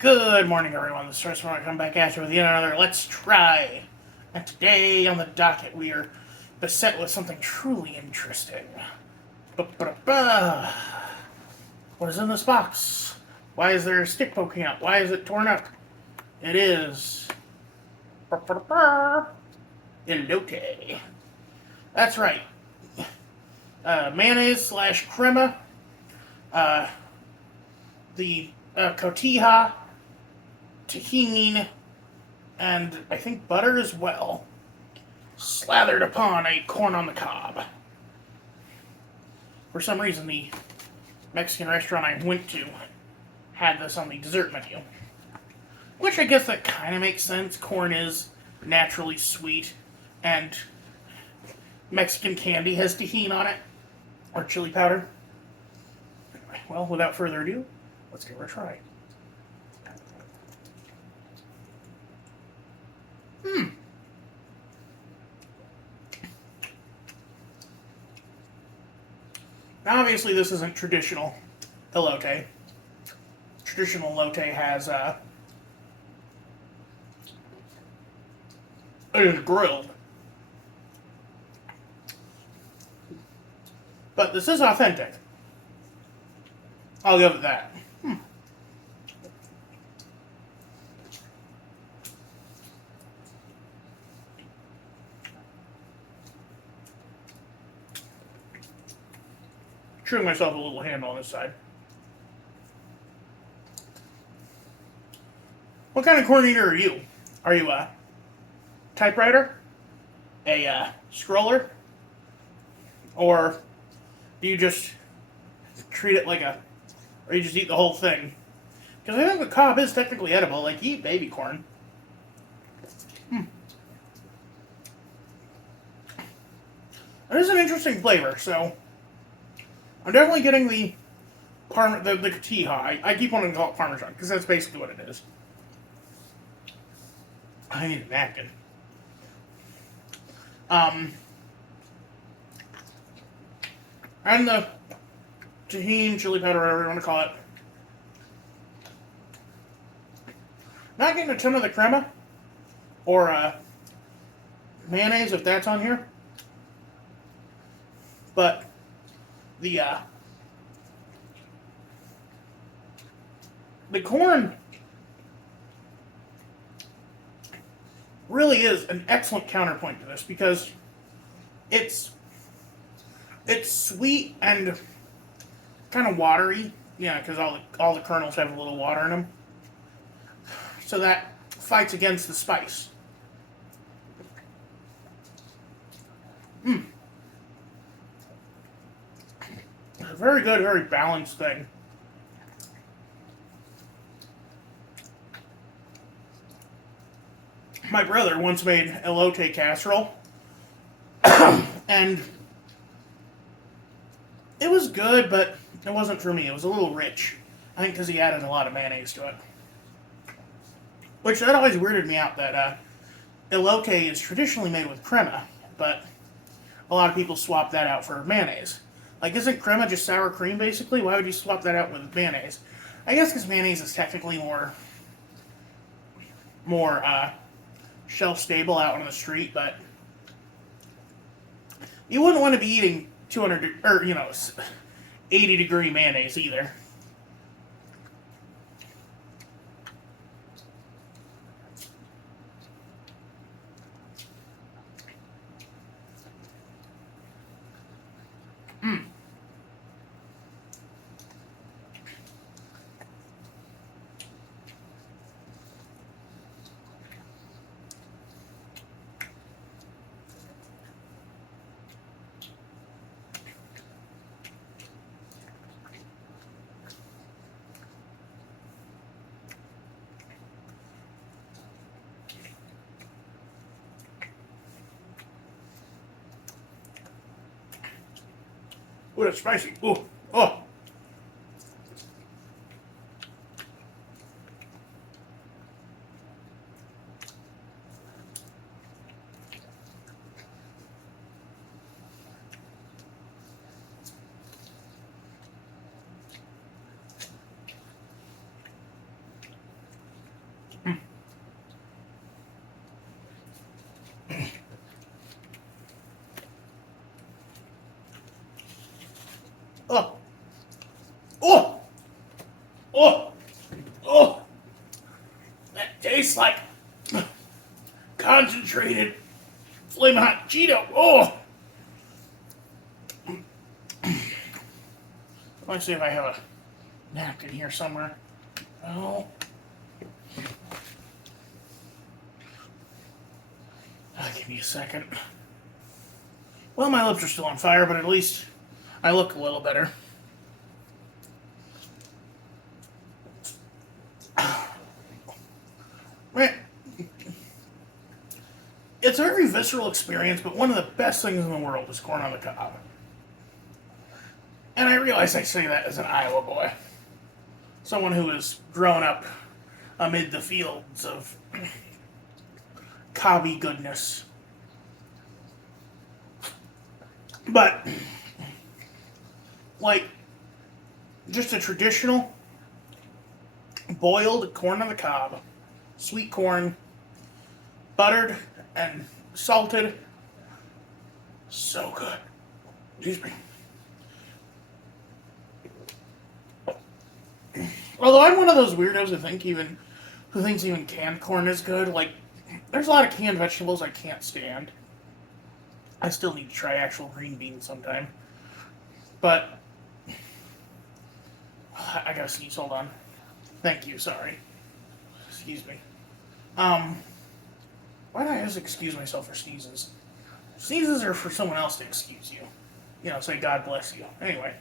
Good morning, everyone. This is Royce. I come back at you with yet another Let's Try. And today on the docket, we are beset with something truly interesting. Ba-ba-ba. What is in this box? Why is there a stick poking out? Why is it torn up? It is Elote. That's right. Mayonnaise slash crema. Uh, the cotija, tahini, and I think butter as well, slathered upon a corn on the cob. For some reason, the Mexican restaurant I went to had this on the dessert menu. Which I guess that kind of makes sense. Corn is naturally sweet, and Mexican candy has tahini on it, or chili powder. Well, without further ado, let's give it a try. Now, obviously, this isn't traditional elote. Traditional elote has it is grilled, but this is authentic. I'll give it that. Chewing myself a little handle on this side. What kind of corn eater are you? Are you a typewriter? A scroller? Or do you just treat it like a... or you just eat the whole thing? Because I think the cob is technically edible. Like, you eat baby corn. It is an interesting flavor, so... I'm definitely getting the cotija. I keep wanting to call it Parmesan, because that's basically what it is. I need a napkin. And the tahini, chili powder, whatever you want to call it. Not getting a ton of the crema, or mayonnaise, if that's on here. But the corn really is an excellent counterpoint to this because it's sweet and kind of watery. Yeah, because all the kernels have a little water in them, so that fights against the spice. It's a very good, very balanced thing. My brother once made elote casserole, and it was good, but it wasn't for me. It was a little rich. I think because he added a lot of mayonnaise to it. Which, that always weirded me out, that elote is traditionally made with crema, but a lot of people swap that out for mayonnaise. Like, isn't crema just sour cream, basically? Why would you swap that out with mayonnaise? I guess because mayonnaise is technically more shelf stable out on the street, but you wouldn't want to be eating 80-degree mayonnaise either. Ooh, that's spicy. Ooh, oh. Oh, oh, oh, oh. That tastes like concentrated flaming hot Cheeto. Oh. Let me see if I have a napkin here somewhere. Oh. Give me a second. Well, my lips are still on fire, but at least I look a little better. It's a very visceral experience, but one of the best things in the world is corn on the cob. And I realize I say that as an Iowa boy. Someone who has grown up amid the fields of cobby goodness. But, like, just a traditional boiled corn on the cob, sweet corn, buttered and salted, so good. Excuse me. Although I'm one of those weirdos who thinks even canned corn is good. Like, there's a lot of canned vegetables I can't stand. I still need to try actual green beans sometime. But I gotta sneeze. Hold on. Thank you. Sorry. Excuse me. Why do I always excuse myself for sneezes? Sneezes are for someone else to excuse you. You know, say God bless you. Anyway.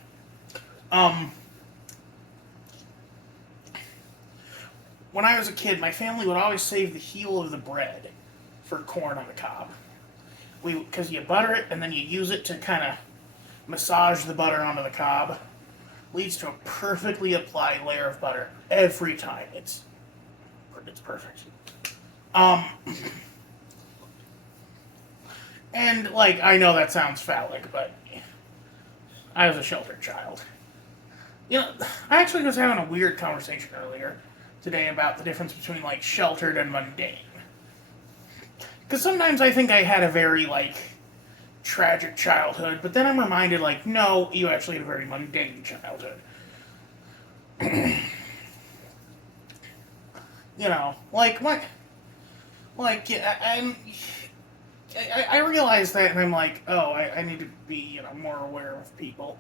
When I was a kid, my family would always save the heel of the bread for corn on the cob. Because you butter it and then you use it to kind of massage the butter onto the cob. Leads to a perfectly applied layer of butter every time. It's perfect. And, like, I know that sounds phallic, but I was a sheltered child. You know, I actually was having a weird conversation earlier today about the difference between, like, sheltered and mundane. Because sometimes I think I had a very, like, tragic childhood, but then I'm reminded, like, no, you actually had a very mundane childhood. You know, like, what? Like, I realize that, and I'm like, oh, I need to be, you know, more aware of people.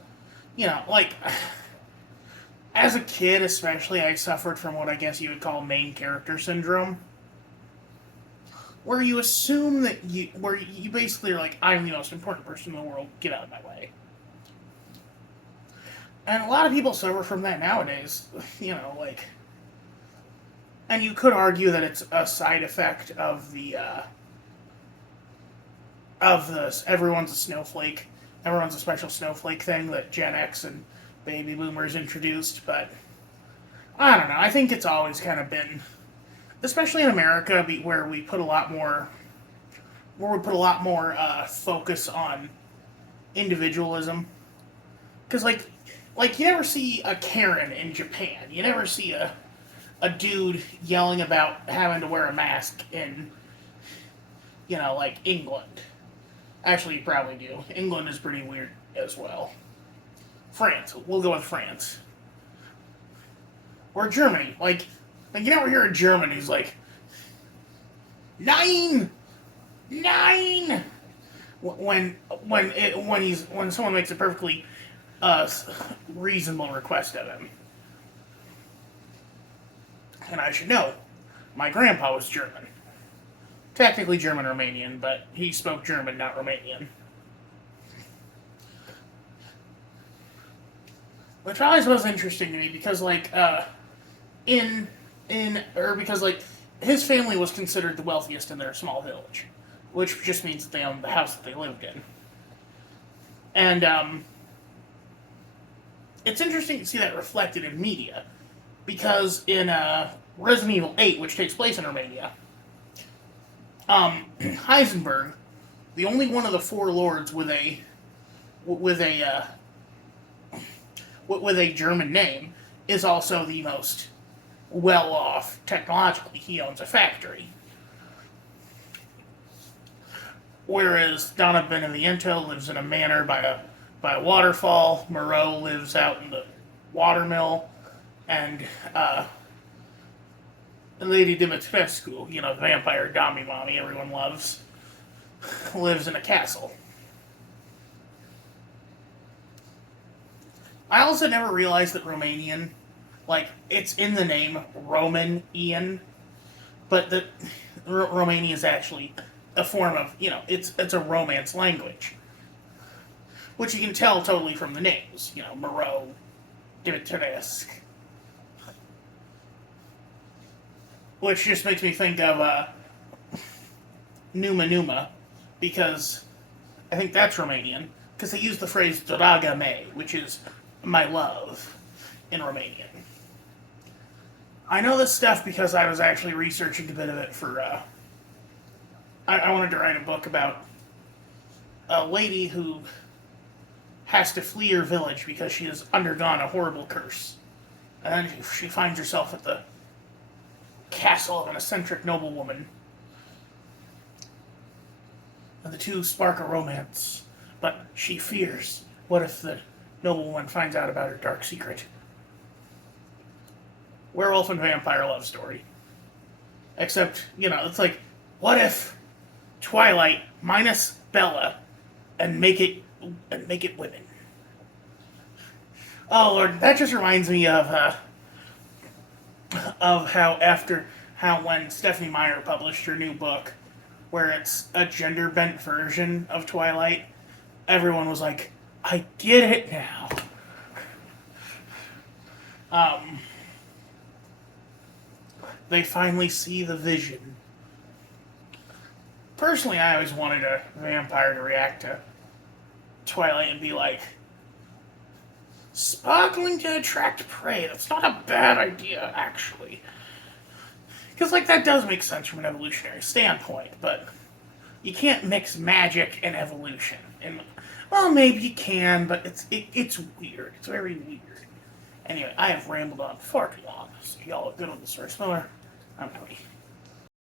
You know, like, as a kid especially, I suffered from what I guess you would call main character syndrome. Where you assume that where you basically are like, I'm the most important person in the world, get out of my way. And a lot of people suffer from that nowadays, you know, like, and you could argue that it's a side effect of the everyone's a snowflake, everyone's a special snowflake thing that Gen X and baby boomers introduced, but I don't know, I think it's always kind of been, especially in America, where we put a lot more focus on individualism. Because like you never see a Karen in Japan. You never see a dude yelling about having to wear a mask in, you know, like England. Actually, you probably do. England is pretty weird as well. France. We'll go with France. Or Germany. Like you never hear a German who's like, nine, when someone makes a perfectly reasonable request of him. And I should know, my grandpa was German. Technically German-Romanian, but he spoke German, not Romanian. Which always was interesting to me because, like, because, like, his family was considered the wealthiest in their small village, which just means that they owned the house that they lived in. And, it's interesting to see that reflected in media, because in, Resident Evil 8, which takes place in Romania, Heisenberg, the only one of the four lords with a German name, is also the most well off technologically. He owns a factory. Whereas Donna Beneviento lives in a manor by a waterfall. Moreau lives out in the watermill, and Lady Dimitrescu, the vampire Dami Mommy everyone loves, lives in a castle. I also never realized that Romanian, it's in the name Roman Ian, but that Romania is actually a form of, it's a Romance language. Which you can tell totally from the names, Moreau, Dimitrescu. Which just makes me think of Numa Numa, because I think that's Romanian, because they use the phrase Draga me, which is my love, in Romanian. I know this stuff because I was actually researching a bit of it for, I wanted to write a book about a lady who has to flee her village because she has undergone a horrible curse. And then she finds herself at the castle of an eccentric noblewoman. And the two spark a romance. But she fears, what if the noblewoman finds out about her dark secret? Werewolf and vampire love story. Except, it's like, what if Twilight minus Bella and make it women? Oh Lord, that just reminds me of how when Stephanie Meyer published her new book, where it's a gender bent version of Twilight, everyone was like, I get it now. They finally see the vision. Personally, I always wanted a vampire to react to Twilight and be like, sparkling to attract prey. That's not a bad idea, actually. Because, that does make sense from an evolutionary standpoint, but you can't mix magic and evolution. And, well, maybe you can, but it's weird. It's very weird. Anyway, I have rambled on far too long, so y'all are good on the source. I'm Cody.